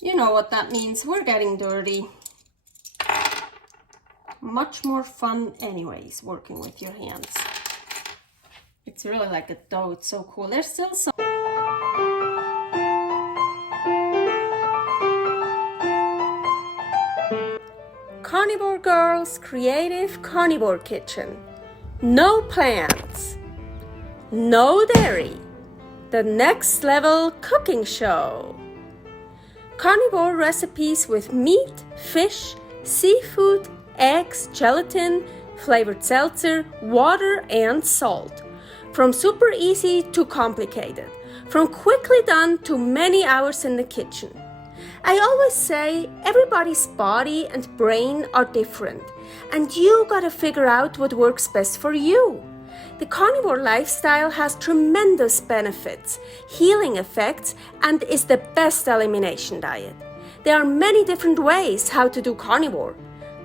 You know what that means. We're getting dirty. Much more fun anyways, working with your hands. It's really like a dough. It's so cool. There's still some. Carnivore Girl's Creative Carnivore Kitchen. No plants. No dairy. The next level cooking show. Carnivore recipes with meat, fish, seafood, eggs, gelatin, flavored seltzer, water, and salt. From super easy to complicated. From quickly done to many hours in the kitchen. I always say everybody's body and brain are different, and you gotta figure out what works best for you. The carnivore lifestyle has tremendous benefits, healing effects, and is the best elimination diet. There are many different ways how to do carnivore.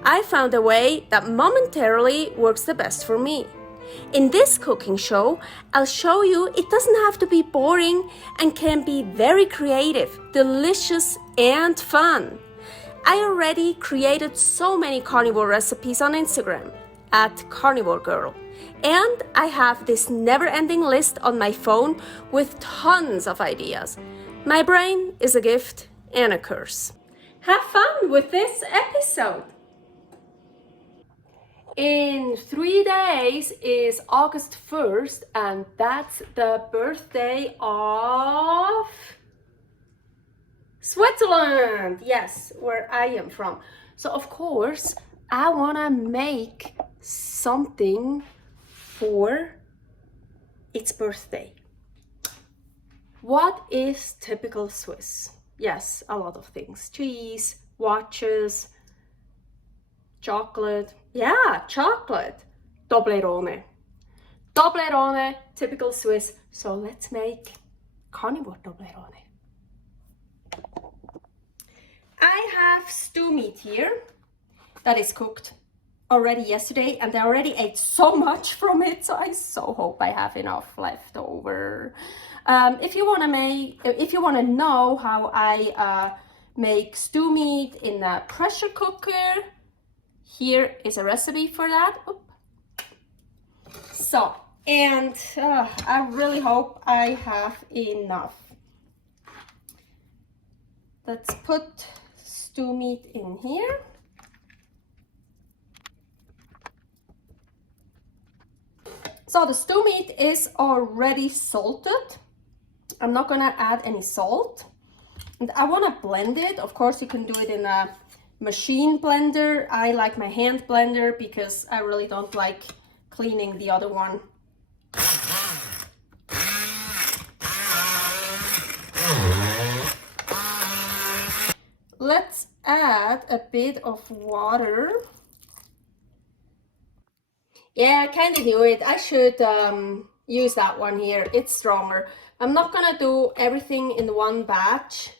I found a way that momentarily works the best for me. In this cooking show, I'll show you it doesn't have to be boring and can be very creative, delicious, and fun. I already created so many carnivore recipes on Instagram at karnivorgirl. And I have this never-ending list on my phone with tons of ideas. My brain is a gift and a curse. Have fun with this episode. In 3 days is August 1st, and that's the birthday of Switzerland. Yes, where I am from. So of course, I wanna make something for its birthday. What is typical Swiss? Yes, a lot of things. Cheese, watches, chocolate. Yeah, chocolate. Toblerone. Toblerone, typical Swiss. So let's make carnivore Toblerone. I have stew meat here that is cooked already yesterday, and I already ate so much from it, so I so hope I have enough left over. If you want to know how I make stew meat in a pressure cooker, here is a recipe for that. Oop. So, and I really hope I have enough. Let's put stew meat in here. So the stew meat is already salted. I'm not gonna add any salt. And I wanna blend it. Of course, you can do it in a machine blender. I like my hand blender because I really don't like cleaning the other one. Let's add a bit of water. Yeah, I kind of knew it. I should use that one here. It's stronger. I'm not gonna do everything in one batch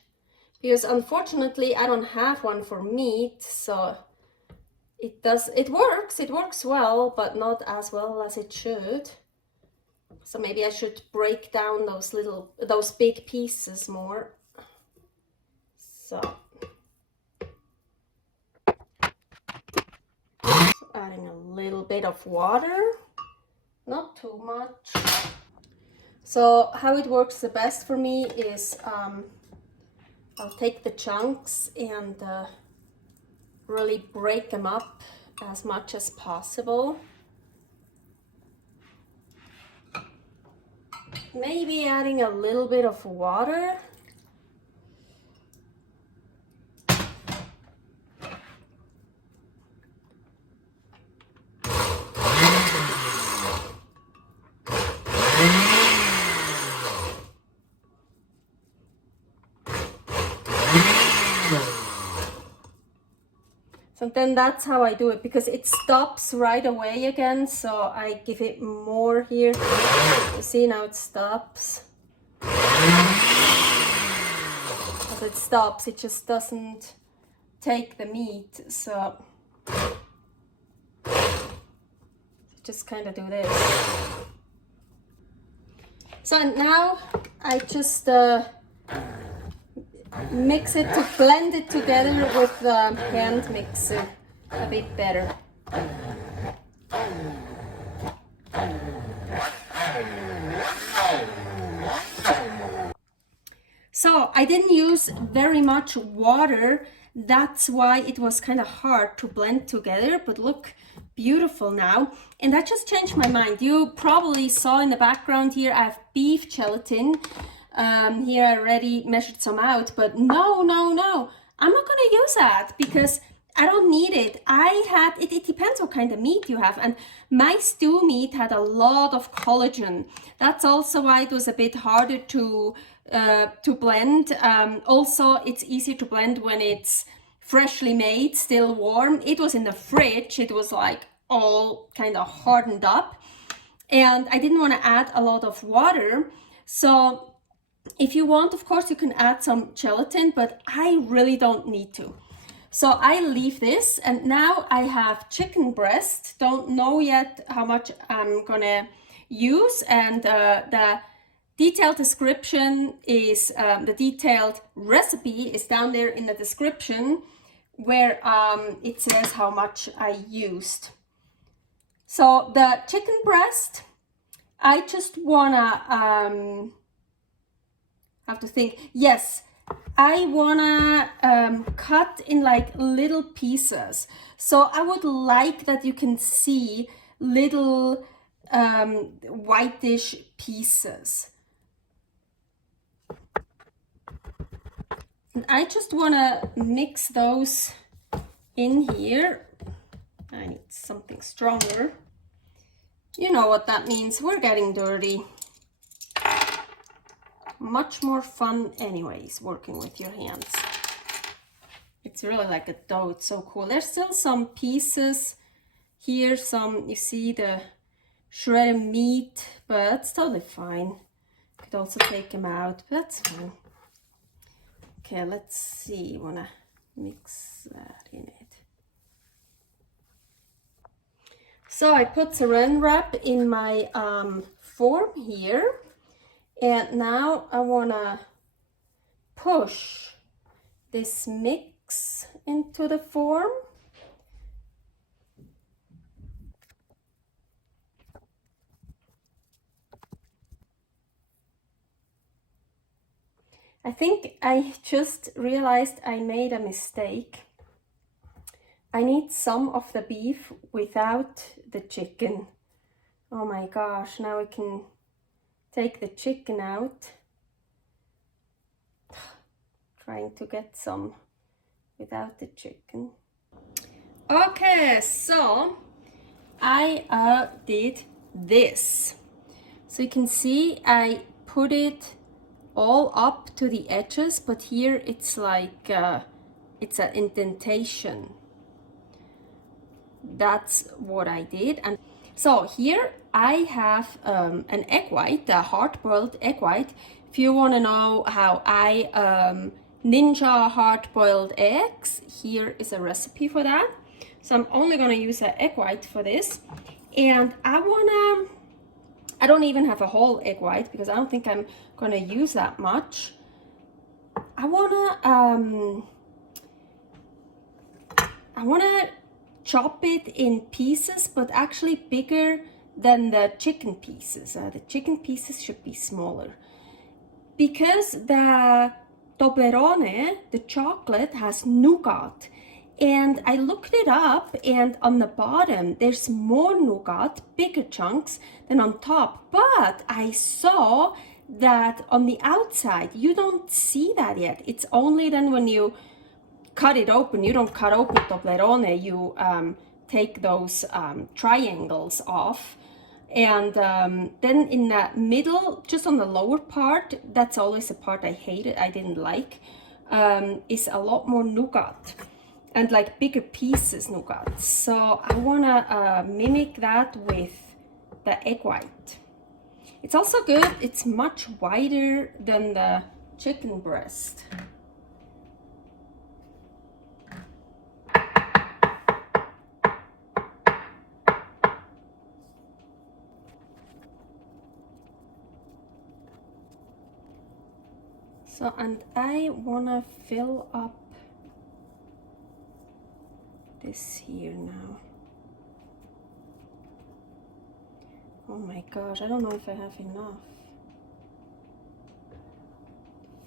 because unfortunately I don't have one for meat, so it works well, but not as well as it should. So maybe I should break down those big pieces more. So adding a little bit of water, not too much. So how it works the best for me is I'll take the chunks and really break them up as much as possible. Maybe adding a little bit of water. So then that's how I do it, because it stops right away again, so I give it more here. You see, now it stops. As it stops, it just doesn't take the meat, so just kind of do this. So now I just mix it to blend it together with the hand mixer a bit better. So I didn't use very much water. That's why it was kind of hard to blend together, but look beautiful now. And I just changed my mind. You probably saw in the background here, I have beef gelatin. Here I already measured some out, but no. I'm not gonna use that because I don't need it. It depends what kind of meat you have. And my stew meat had a lot of collagen. That's also why it was a bit harder to blend. Also, it's easier to blend when it's freshly made, still warm. It was in the fridge. It was like all kind of hardened up. And I didn't want to add a lot of water. So if you want, of course, you can add some gelatin, but I really don't need to. So I leave this, and now I have chicken breast. Don't know yet how much I'm gonna use, and the detailed description is, the detailed recipe is down there in the description where it says how much I used. So the chicken breast, I just wanna, have to think, yes, I wanna cut in like little pieces. So I would like that you can see little whitish pieces. And I just wanna mix those in here. I need something stronger. You know what that means, we're getting dirty. Much more fun anyways, working with your hands. It's really like a dough, it's so cool. There's still some pieces here, some, you see the shredded meat, but it's totally fine. Could also take them out, but that's fine. Okay, let's see, wanna mix that in it. So I put Saran Wrap in my form here. And now I wanna push this mix into the form. I think I just realized I made a mistake. I need some of the beef without the chicken. Oh my gosh, now we can take the chicken out. Trying to get some without the chicken. Okay, so I did this. So you can see I put it all up to the edges, but here it's like it's an indentation. That's what I did. And so here I have an egg white, a hard-boiled egg white. If you want to know how I ninja hard-boiled eggs, here is a recipe for that. So I'm only going to use an egg white for this. And I don't even have a whole egg white because I don't think I'm going to use that much. I want to chop it in pieces, but actually bigger than the chicken pieces. The chicken pieces should be smaller because the Toblerone, the chocolate, has nougat. And I looked it up, and on the bottom there's more nougat, bigger chunks than on top. But I saw that on the outside you don't see that yet. It's only then when you cut it open. You don't cut open Toblerone, you take those triangles off. And then in the middle, just on the lower part, that's always the part I hated, I didn't like, is a lot more nougat and like bigger pieces nougat. So I wanna mimic that with the egg white. It's also good, it's much wider than the chicken breast. So, and I wanna fill up this here now. Oh my gosh, I don't know if I have enough.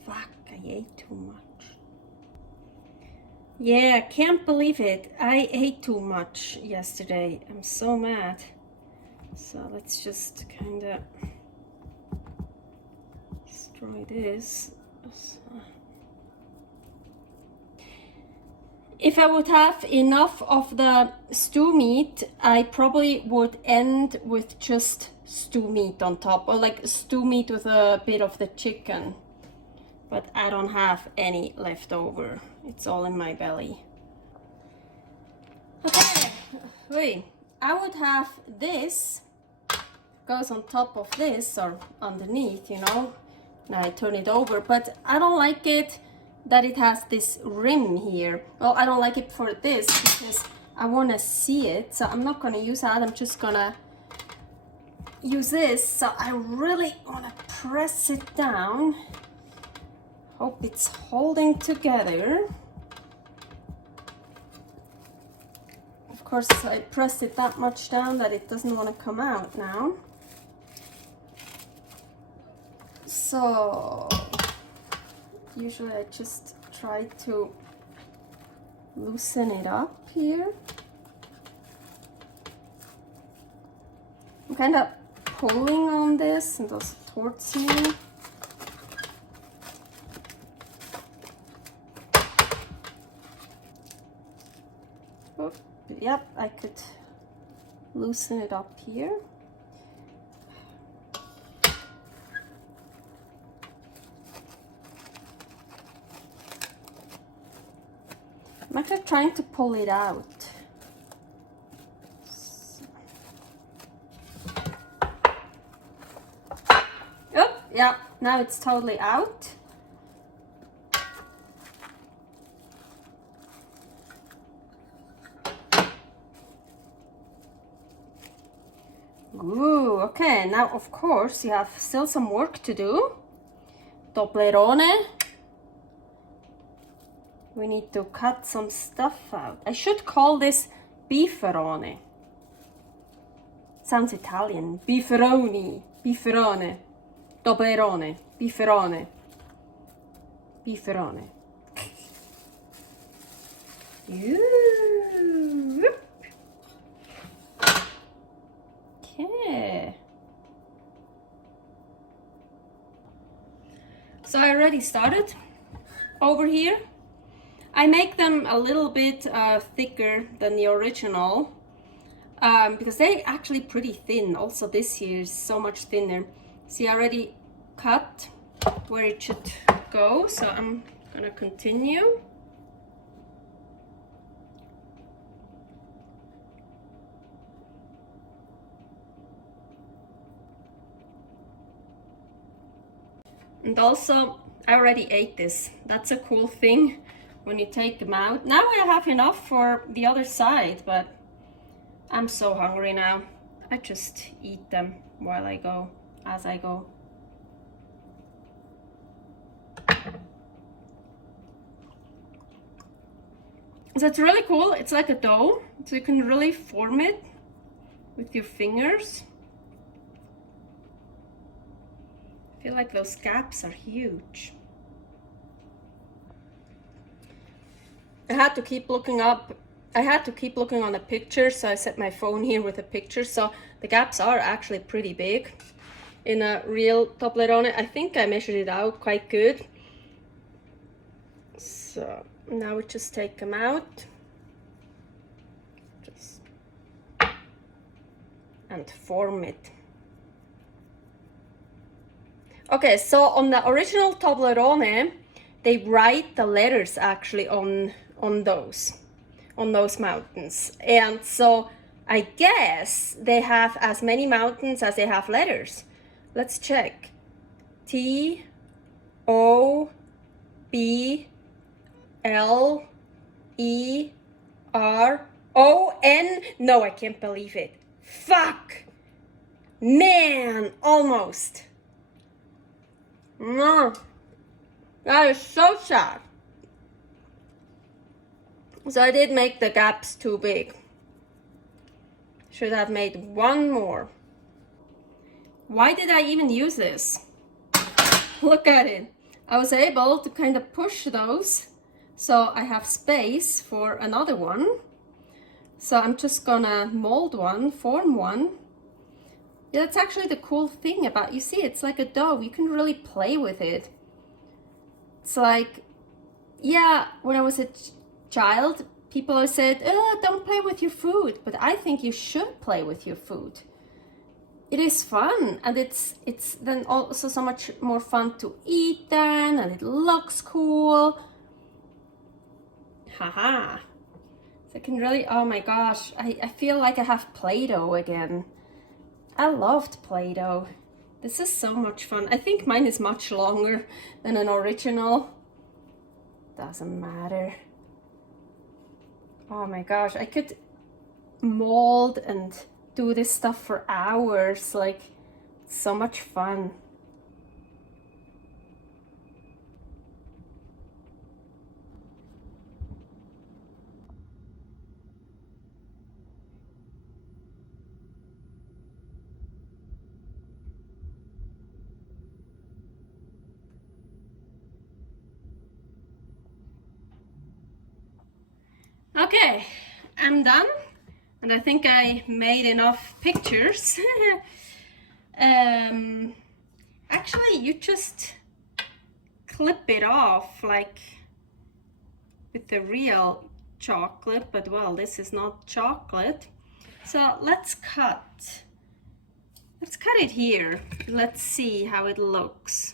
Fuck, I ate too much. Yeah, I can't believe it. I ate too much yesterday. I'm so mad. So let's just kind of destroy this. If I would have enough of the stew meat, I probably would end with just stew meat on top, or like stew meat with a bit of the chicken. But I don't have any left over. It's all in my belly. Okay, wait. I would have this goes on top of this or underneath, you know. Now I turn it over, but I don't like it that it has this rim here. Well, I don't like it for this because I want to see it, so I'm not going to use that. I'm just gonna use this. So I really want to press it down. Hope it's holding together. Of course, I pressed it that much down that it doesn't want to come out now. So usually I just try to loosen it up here. I'm kind of pulling on this and goes towards me. Oh, yep, I could loosen it up here. I'm actually trying to pull it out. Oh, yeah, now it's totally out. Ooh, okay, now of course you have still some work to do. Toblerone. We need to cut some stuff out. I should call this beefarone. Sounds Italian. Beefaroni. Beefarone. Toblerone. Beefarone. Beefarone. Okay. So I already started over here. I make them a little bit thicker than the original because they're actually pretty thin. Also this here is so much thinner. See, I already cut where it should go, so I'm gonna continue. And also, I already ate this. That's a cool thing. When you take them out. Now I have enough for the other side, but I'm so hungry now. I just eat them while I go, as I go. So it's really cool. It's like a dough, so you can really form it with your fingers. I feel like those gaps are huge. I had to keep looking up. I had to keep looking on the picture, so I set my phone here with a picture. So the gaps are actually pretty big in a real Toblerone. I think I measured it out quite good. So now we just take them out. Just and form it. Okay, so on the original Toblerone, they write the letters actually on those mountains, and so I guess they have as many mountains as they have letters. Let's check. T O B L E R O N. No, I can't believe it. Fuck, man, almost. No. That is so sad. So I did make the gaps too big. Should have made one more. Why did I even use this? Look at it. I was able to kind of push those so I have space for another one. So I'm just gonna mold one, form one. Yeah, that's actually the cool thing about, you see, it's like a dough. You can really play with it. It's like, yeah, when I was a child, people always said, oh, don't play with your food. But I think you should play with your food. It is fun, and it's then also so much more fun to eat then, and it looks cool. Haha. So I can really, oh my gosh, I feel like I have Play-Doh again. I loved Play-Doh. This is so much fun. I think mine is much longer than an original. Doesn't matter. Oh my gosh, I could mold and do this stuff for hours. Like, so much fun. Okay, I'm done, and I think I made enough pictures. Actually, you just clip it off like with the real chocolate, but well, this is not chocolate. So let's cut it here. Let's see how it looks.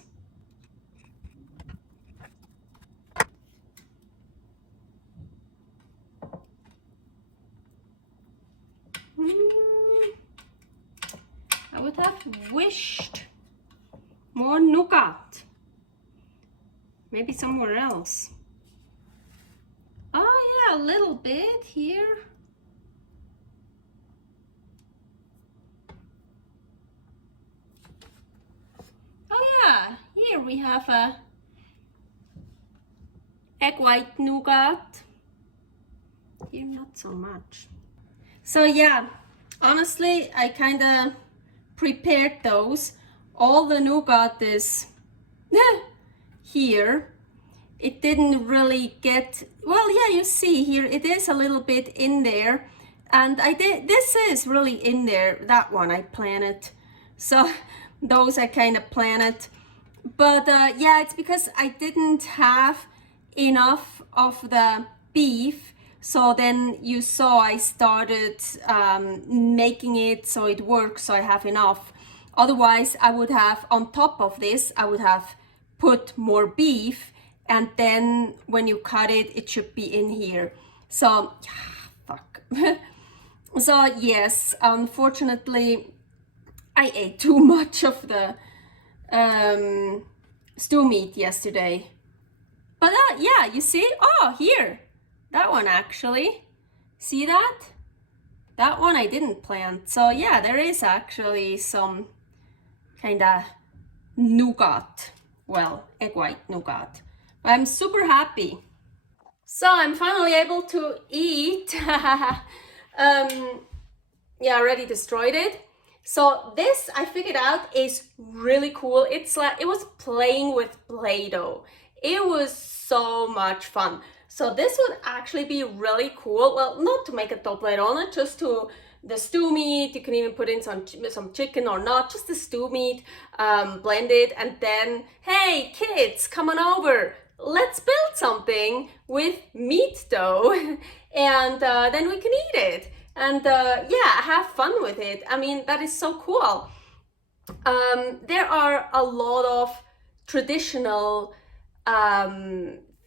I would have wished more nougat. Maybe somewhere else. Oh yeah, a little bit here. Oh yeah, here we have a egg white nougat. Here not so much. So yeah, honestly, I kind of prepared those. All the nougat is here. It didn't really get, well, yeah, you see here, it is a little bit in there. And this is really in there, that one I planted. So those I kind of planted. But yeah, it's because I didn't have enough of the beef. So then you saw I started making it so it works, so I have enough. Otherwise, I would have, on top of this, I would have put more beef, and then when you cut it, it should be in here. So, fuck. So yes, unfortunately, I ate too much of the stew meat yesterday. But yeah, you see, oh, here, that one actually, see that? That one I didn't plant. So yeah, there is actually some kind of nougat, well, egg white nougat. I'm super happy. So I'm finally able to eat. Yeah, I already destroyed it. So this, I figured out, is really cool. It's like, it was playing with Play-Doh. It was so much fun. So this would actually be really cool. Well, not to make a Toblerone, just to the stew meat. You can even put in some chicken or not, just the stew meat, blend it, and then, hey kids, come on over. Let's build something with meat dough, and then we can eat it. And yeah, have fun with it. I mean, that is so cool. There are a lot of traditional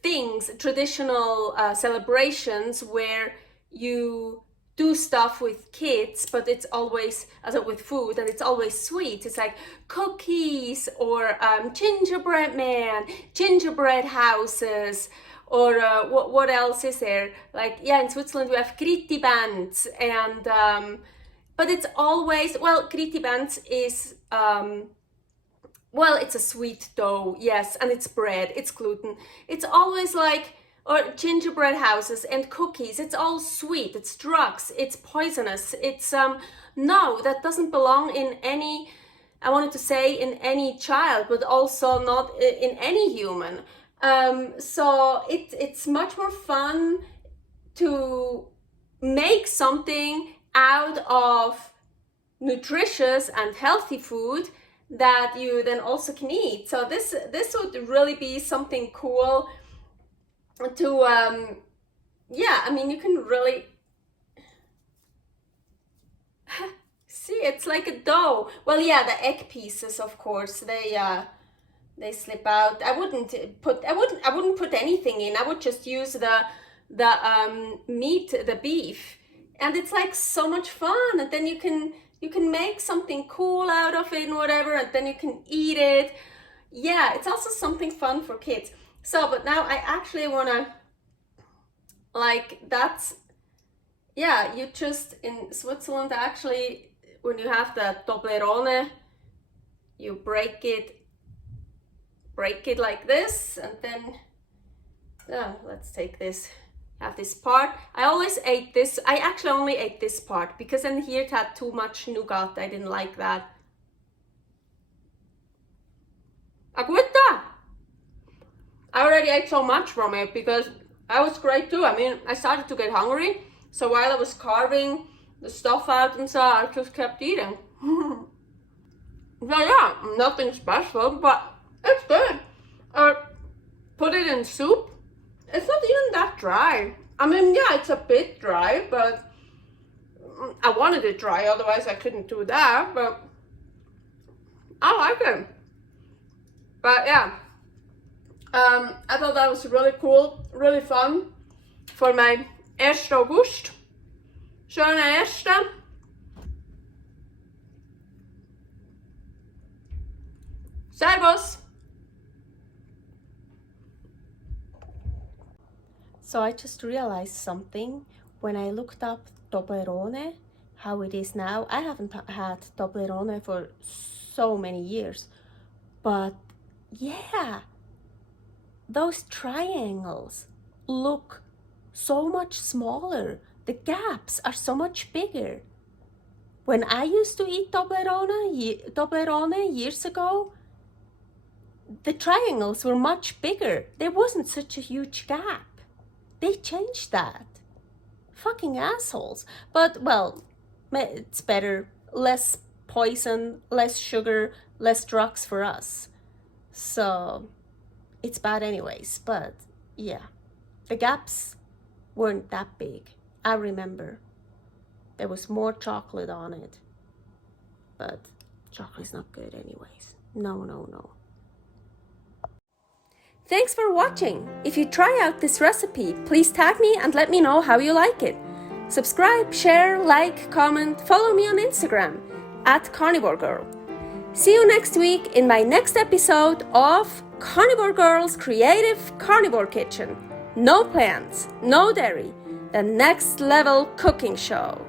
things, traditional celebrations where you do stuff with kids, but it's always, with food, and it's always sweet. It's like cookies or gingerbread man, gingerbread houses, or what else is there? Like, yeah, in Switzerland we have Gritti bands, and but it's always, well, Gritti bands is well, it's a sweet dough, yes, and it's bread, it's gluten. It's always like, or gingerbread houses and cookies, it's all sweet, it's drugs, it's poisonous, it's, no, that doesn't belong in any, I wanted to say in any child, but also not in any human. So it's much more fun to make something out of nutritious and healthy food that you then also can eat. So this would really be something cool to yeah, I mean, you can really see, it's like a dough. Well, yeah, the egg pieces, of course, they slip out. I wouldn't put anything in. I would just use the meat, the beef, and it's like so much fun. And then you can make something cool out of it and whatever, and then you can eat it. Yeah, it's also something fun for kids. So, but now I actually wanna, like, that's, yeah, you just, in Switzerland, actually, when you have the Toblerone, you break it like this, and then, let's take this, have this part. I always ate this, I actually only ate this part, because in here it had too much nougat, I didn't like that. Aguita! I already ate so much from it, because that was great too. I mean, I started to get hungry, so while I was carving the stuff out and so, I just kept eating. So yeah, nothing special, but it's good. Put it in soup. It's not even that dry. I mean, yeah, it's a bit dry, but I wanted it dry, otherwise I couldn't do that, but I like it. But yeah, I thought that was really cool, really fun for my 1. August. Schöne 1. Servus! So I just realized something when I looked up Toblerone, how it is now. I haven't had Toblerone for so many years, but yeah, those triangles look so much smaller. The gaps are so much bigger. When I used to eat Toblerone years ago, the triangles were much bigger. There wasn't such a huge gap. They changed that. Fucking assholes. But, well, it's better. Less poison, less sugar, less drugs for us. So, it's bad anyways. But, yeah, the gaps weren't that big. I remember. There was more chocolate on it. But chocolate's not good anyways. No. Thanks for watching. If you try out this recipe, please tag me and let me know how you like it. Subscribe, share, like, comment, follow me on Instagram @karnivorgirl. See you next week in my next episode of Carnivore Girl's Creative Carnivore Kitchen. No plants, no dairy, the next level cooking show.